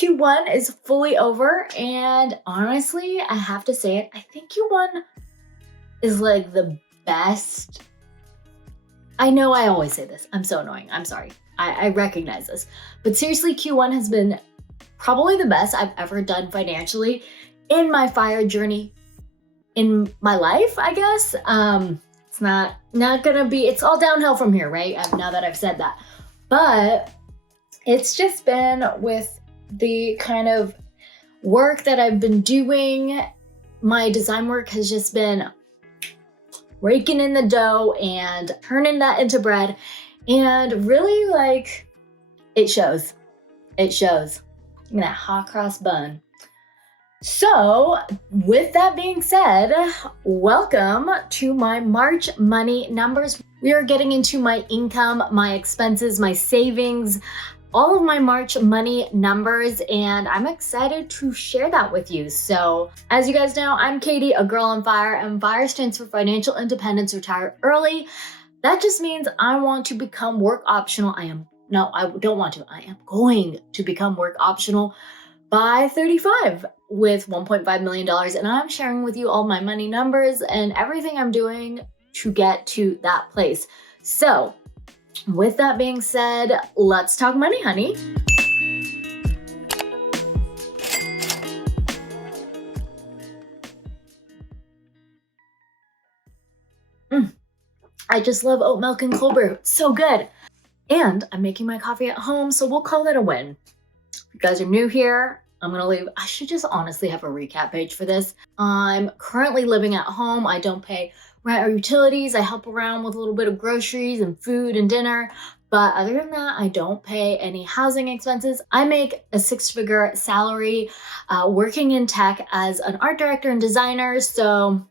Q1 is fully over, and honestly, I have to say it, I think Q1 is like the best. I know I always say this. I'm so annoying. I'm sorry. I recognize this. But seriously, Q1 has been probably the best I've ever done financially in my FIRE journey in my life, I guess. It's not gonna be, it's all downhill from here, right? Now that I've said that. But it's just been with the kind of work that I've been doing. My design work has just been raking in the dough and turning that into bread. And really, like, it shows. It shows. In that hot cross bun. So with that being said, welcome to my March money numbers. We are getting into my income, my expenses, my savings, all of my March money numbers, and I'm excited to share that with you. So as you guys know, I'm Katie, a girl on FIRE, and FIRE stands for Financial Independence, Retire Early. That just means I want to become work optional. I don't want to. I am going to become work optional by 35 with $1.5 million. And I'm sharing with you all my money numbers and everything I'm doing to get to that place. So with that being said, let's talk money, honey. I just love oat milk and cold brew. It's so good. And I'm making my coffee at home, so we'll call that a win. If you guys are new here, I'm gonna leave. I should just honestly have a recap page for this. I'm currently living at home. I don't pay rent or utilities. I help around with a little bit of groceries and food and dinner. But other than that, I don't pay any housing expenses. I make a 6-figure salary working in tech as an art director and designer. So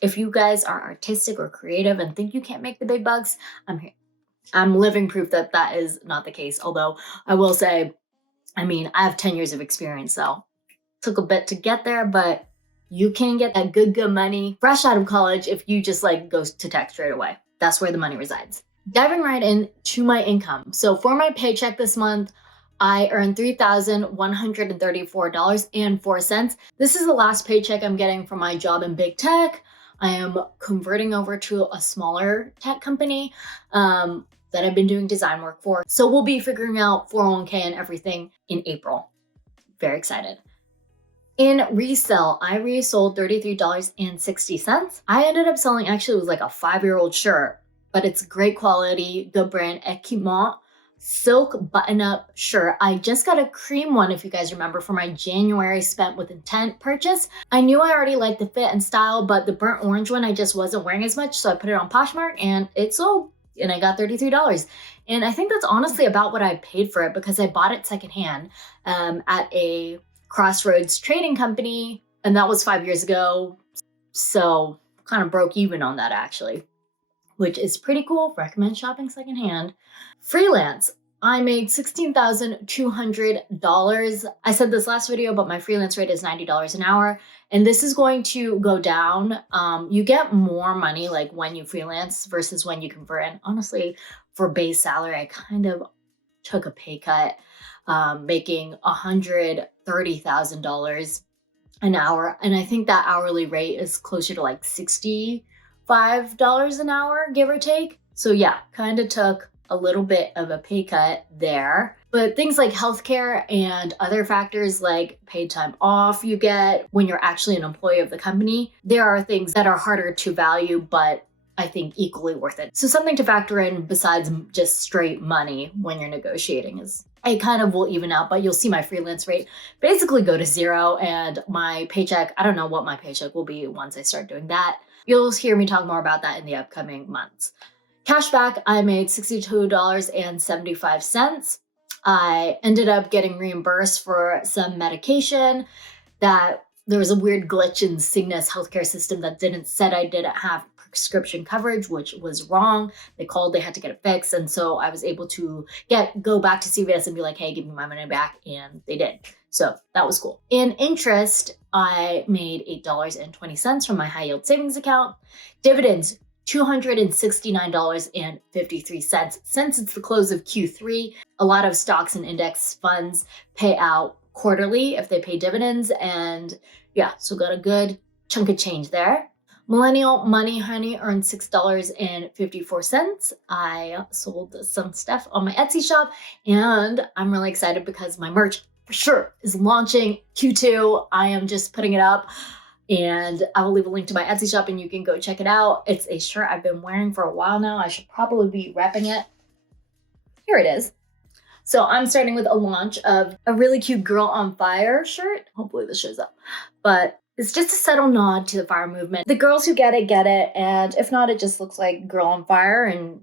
if you guys are artistic or creative and think you can't make the big bucks, I'm here. I'm living proof that that is not the case. Although I will say, I have 10 years of experience, so took a bit to get there, but you can get that good money fresh out of college if you just go to tech straight away. That's where the money resides. Diving right into my income. So for my paycheck this month, I earned $3,134.04. This is the last paycheck I'm getting from my job in big tech. I am converting over to a smaller tech company that I've been doing design work for. So we'll be figuring out 401k and everything in April. Very excited. In resale, I resold $33.60. I ended up selling, actually it was like a 5-year-old shirt, but it's great quality, good brand, Equipment, silk button-up shirt. I just got a cream one, if you guys remember, for my January spent with intent purchase. I knew I already liked the fit and style, but the burnt orange one I just wasn't wearing as much, so I put it on Poshmark and it sold, and I got $33. And I think that's honestly about what I paid for it because I bought it secondhand at a Crossroads trading company, and that was 5 years ago. So kind of broke even on that actually, which is pretty cool. Recommend shopping secondhand. Freelance. I made $16,200. I said this last video, but my freelance rate is $90 an hour. And this is going to go down. You get more money when you freelance versus when you convert. And honestly, for base salary, I kind of took a pay cut, making $130,000 an hour. And I think that hourly rate is closer to $65 an hour, give or take. So yeah, kind of took a little bit of a pay cut there. But things like healthcare and other factors like paid time off you get when you're actually an employee of the company, there are things that are harder to value, but I think equally worth it. So something to factor in besides just straight money when you're negotiating is it kind of will even out, but you'll see my freelance rate basically go to zero, and my paycheck, I don't know what my paycheck will be once I start doing that. You'll hear me talk more about that in the upcoming months. Cashback, I made $62.75. I ended up getting reimbursed for some medication that there was a weird glitch in Cigna's healthcare system that said I didn't have prescription coverage, which was wrong. They called, they had to get it fixed. And so I was able to go back to CVS and be like, hey, give me my money back. And they did. So that was cool. In interest, I made $8.20 from my high yield savings account. Dividends, $269.53. Since it's the close of Q3, a lot of stocks and index funds pay out quarterly if they pay dividends. And yeah, so got a good chunk of change there. Millennial Money Honey earned $6.54. I sold some stuff on my Etsy shop, and I'm really excited because my merch for sure is launching Q2. I am just putting it up, and I will leave a link to my Etsy shop and you can go check it out. It's a shirt I've been wearing for a while now. I should probably be repping it. Here it is. So I'm starting with a launch of a really cute Girl on Fire shirt. Hopefully this shows up. But it's just a subtle nod to the fire movement. The girls who get it, get it. And if not, it just looks like Girl on Fire and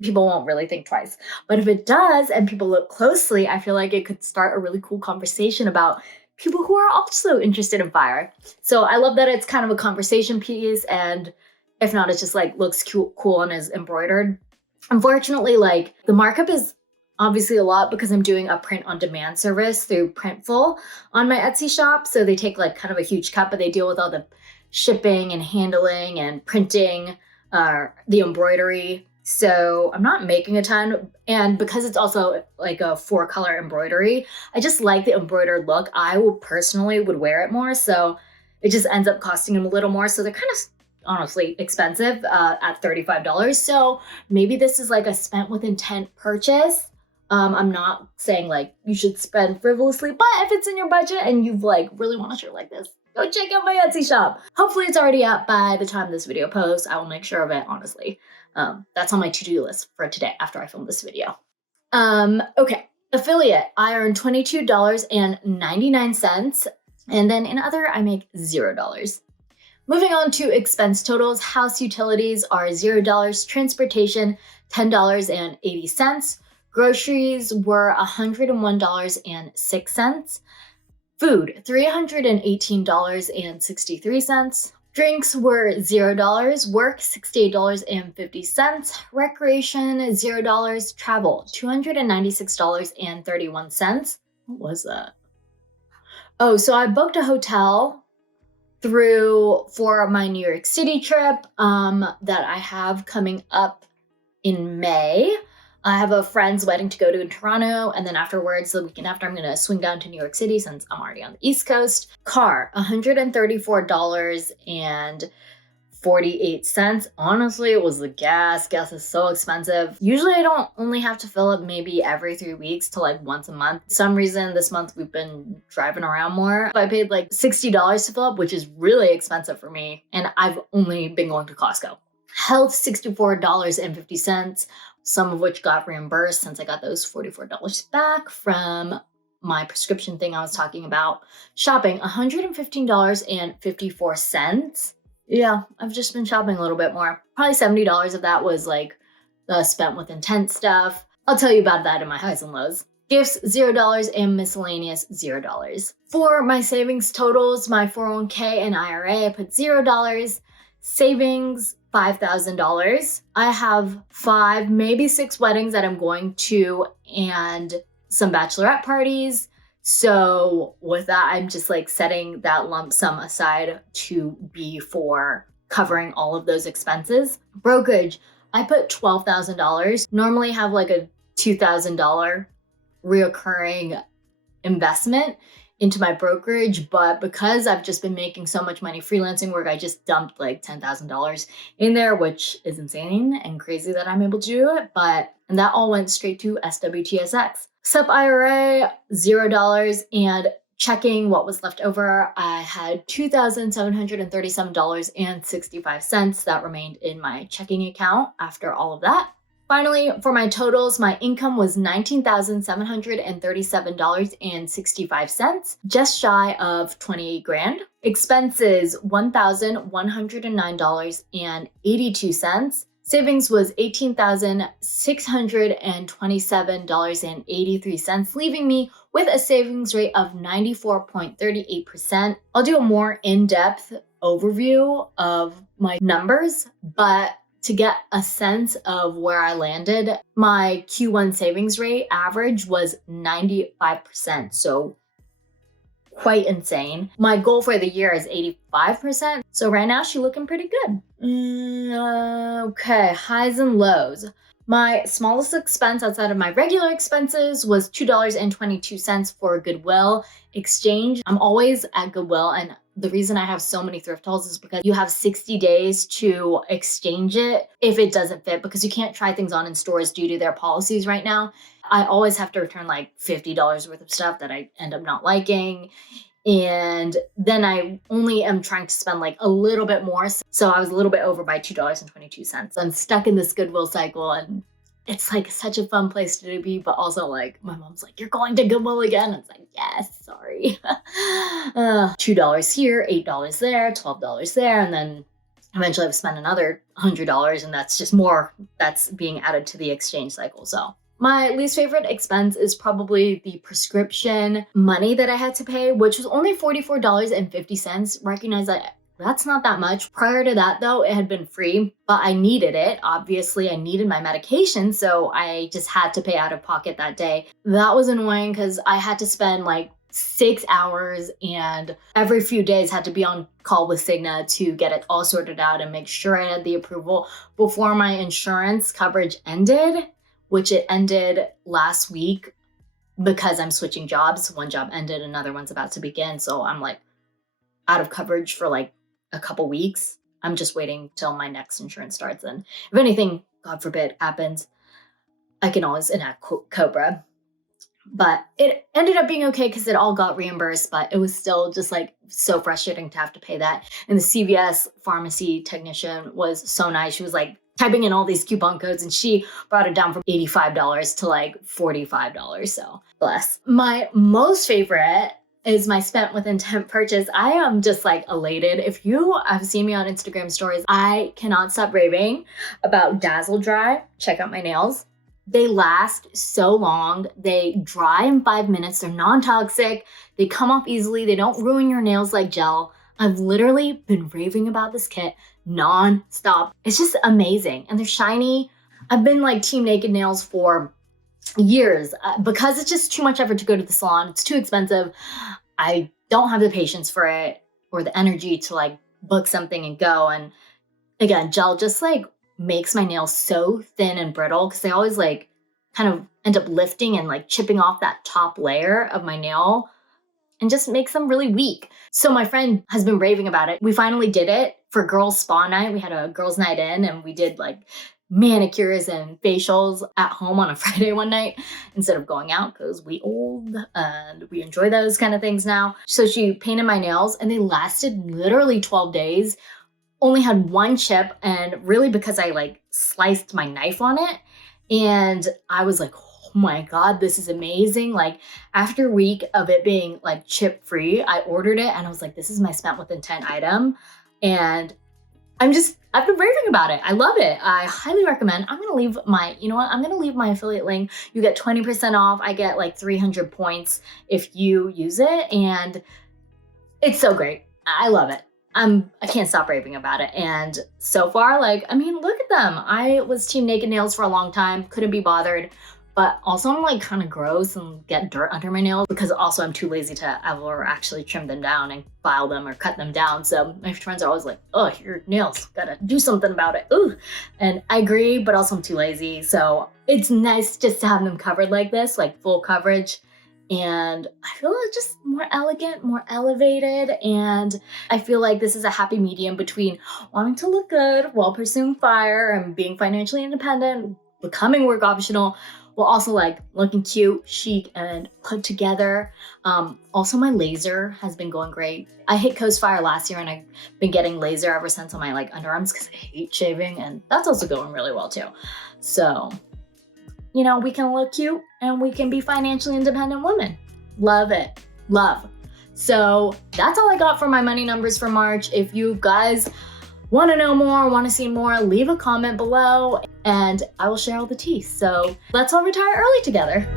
people won't really think twice. But if it does and people look closely, I feel like it could start a really cool conversation about people who are also interested in fire. So I love that it's kind of a conversation piece, and if not, it just like looks cool and is embroidered. Unfortunately, like the markup is obviously a lot because I'm doing a print on demand service through Printful on my Etsy shop. So they take like kind of a huge cut, but they deal with all the shipping and handling and printing, the embroidery. So I'm not making a ton. And because it's also like a 4-color embroidery, I just like the embroidered look. I would personally wear it more. So it just ends up costing them a little more. So they're kind of honestly expensive at $35. So maybe this is like a spent with intent purchase. I'm not saying like you should spend frivolously, but if it's in your budget and you've like really want a shirt like this, go check out my Etsy shop. Hopefully it's already up by the time this video posts. I will make sure of it, honestly. That's on my to-do list for today after I film this video. Okay, affiliate. I earn $22.99. And then in other, I make $0. Moving on to expense totals, house utilities are $0, transportation $10.80, groceries were $101.06, food $318.63, drinks were $0, work $68.50, recreation $0, travel $296.31. What was that? Oh, so I booked a hotel for my New York City trip that I have coming up in May. I have a friend's wedding to go to in Toronto, and then afterwards, the weekend after, I'm going to swing down to New York City since I'm already on the East Coast. Car, $134.48. Honestly, it was the gas. Gas is so expensive. Usually I don't only have to fill up maybe every 3 weeks to like once a month. For some reason this month we've been driving around more. I paid like $60 to fill up, which is really expensive for me. And I've only been going to Costco. Health, $64.50, some of which got reimbursed since I got those $44 back from my prescription thing I was talking about. Shopping, $115.54. Yeah, I've just been shopping a little bit more. Probably $70 of that was like the spent with intent stuff. I'll tell you about that in my highs and lows. Gifts, $0, and miscellaneous, $0. For my savings totals, my 401k and IRA, I put $0. Savings, $5,000. I have 5, maybe 6 weddings that I'm going to and some bachelorette parties. So with that, I'm just like setting that lump sum aside to be for covering all of those expenses. Brokerage, I put $12,000. Normally have like a $2,000 reoccurring investment into my brokerage, but because I've just been making so much money freelancing work, I just dumped like $10,000 in there, which is insane and crazy that I'm able to do it. And that all went straight to SWTSX. SEP IRA, $0, and checking what was left over, I had $2,737.65 that remained in my checking account after all of that. Finally, for my totals, my income was $19,737.65, just shy of 28 grand. Expenses, $1,109.82. Savings was $18,627.83, leaving me with a savings rate of 94.38%. I'll do a more in-depth overview of my numbers, but to get a sense of where I landed, my Q1 savings rate average was 95%. So quite insane. My goal for the year is 85%. So right now she's looking pretty good. Okay, highs and lows. My smallest expense outside of my regular expenses was $2.22 for a Goodwill exchange. I'm always at Goodwill, and the reason I have so many thrift hauls is because you have 60 days to exchange it if it doesn't fit, because you can't try things on in stores due to their policies right now. I always have to return like $50 worth of stuff that I end up not liking. And then I only am trying to spend like a little bit more. So I was a little bit over by $2.22. I'm stuck in this Goodwill cycle, and it's like such a fun place to be, but also like my mom's like, you're going to Goodwill again? It's like, yes, sorry. $2 here, $8 there, $12 there. And then eventually I've spent another $100, and that's just more that's being added to the exchange cycle. So my least favorite expense is probably the prescription money that I had to pay, which was only $44.50. Recognize that that's not that much. Prior to that, though, it had been free, but I needed it. Obviously, I needed my medication, so I just had to pay out of pocket that day. That was annoying because I had to spend like 6 hours, and every few days had to be on call with Cigna to get it all sorted out and make sure I had the approval before my insurance coverage ended, which it ended last week because I'm switching jobs. One job ended, another one's about to begin. So I'm like out of coverage for like a couple weeks. I'm just waiting till my next insurance starts. And if anything, God forbid, happens, I can always enact COBRA. But it ended up being okay because it all got reimbursed, but it was still just like so frustrating to have to pay that. And the CVS pharmacy technician was so nice. She was like typing in all these coupon codes, and she brought it down from $85 to like $45. So bless. My most favorite is my spent with intent purchase. I am just like elated. If you have seen me on Instagram stories, I cannot stop raving about Dazzle Dry. Check out my nails. They last so long. They dry in 5 minutes. They're non-toxic. They come off easily. They don't ruin your nails like gel. I've literally been raving about this kit non-stop. It's just amazing. And they're shiny. I've been like Team Naked Nails for years because it's just too much effort to go to the salon. It's too expensive. I don't have the patience for it or the energy to like book something and go. And again, gel just like makes my nails so thin and brittle because they always like kind of end up lifting and like chipping off that top layer of my nail and just makes them really weak. So my friend has been raving about it. We finally did it for girls' spa night. We had a girls' night in, and we did like manicures and facials at home on a Friday one night instead of going out because we old and we enjoy those kind of things now. So she painted my nails, and they lasted literally 12 days. Only had one chip, and really because I like sliced my knife on it, and I was like, oh my God, this is amazing. Like after a week of it being like chip free, I ordered it, and I was like, this is my spent with intent item. And I've been raving about it. I love it. I highly recommend. I'm going to leave I'm going to leave my affiliate link. You get 20% off. I get like 300 points if you use it. And it's so great. I love it. I can't stop raving about it. And so far, look at them. I was Team Naked Nails for a long time. Couldn't be bothered. But also I'm like kind of gross and get dirt under my nails because also I'm too lazy to ever actually trim them down and file them or cut them down. So my friends are always like, oh, your nails, gotta do something about it. Ooh. And I agree, but also I'm too lazy. So it's nice just to have them covered like this, like full coverage. And I feel it's just more elegant, more elevated. And I feel like this is a happy medium between wanting to look good while pursuing FIRE and being financially independent, becoming work optional, while also like looking cute, chic, and put together. Also my laser has been going great. I hit Coast Fire last year, and I've been getting laser ever since on my like underarms because I hate shaving, and that's also going really well too. So, we can look cute and we can be financially independent women. Love it. Love. So that's all I got for my money numbers for March. If you guys want to know more, want to see more, leave a comment below and I will share all the tea. So let's all retire early together.